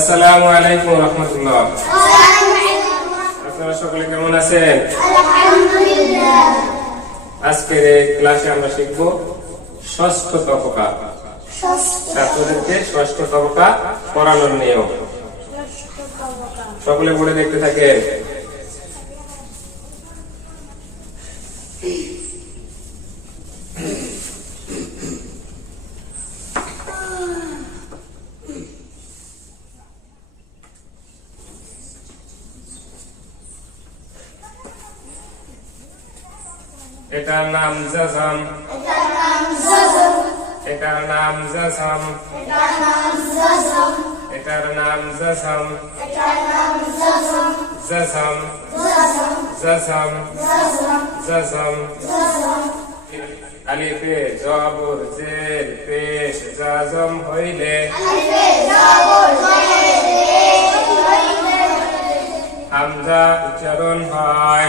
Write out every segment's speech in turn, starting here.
আসসালামু আলাইকুম রহমতুল্লাহ। আপনারা সকলে কেমন আছেন? আজকের এই ক্লাসে আমরা শিখব ষষ্ঠ তবকা। ছাত্রদেরকে ষষ্ঠ তবকা পড়ানোর নিয়ম। সকলে পড়ে দেখতে থাকেন। এটার নাম জাজাম। এটার নাম জাজাম। এটার নাম জাজাম। জাজাম। জাজাম। জাজাম। আলিফে জবর জের পেশ জাজম হইলে। হামজা উচ্চারণ হয়।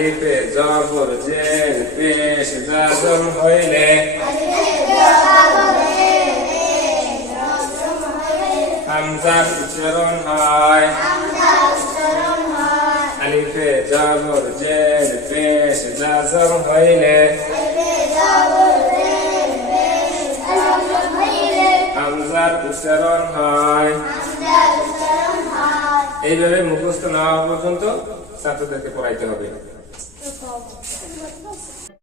আলিফে জবর জের পেশ জাজম হইলে। হামজার উচ্চারণ হয়। আলিফে জবর জের পেশ জাজম হইলে। হামজার উচ্চারণ হয়। এইভাবে মুখস্থ না হওয়া পর্যন্ত ছাত্রদেরকে পড়াইতে হবে। everyone else's.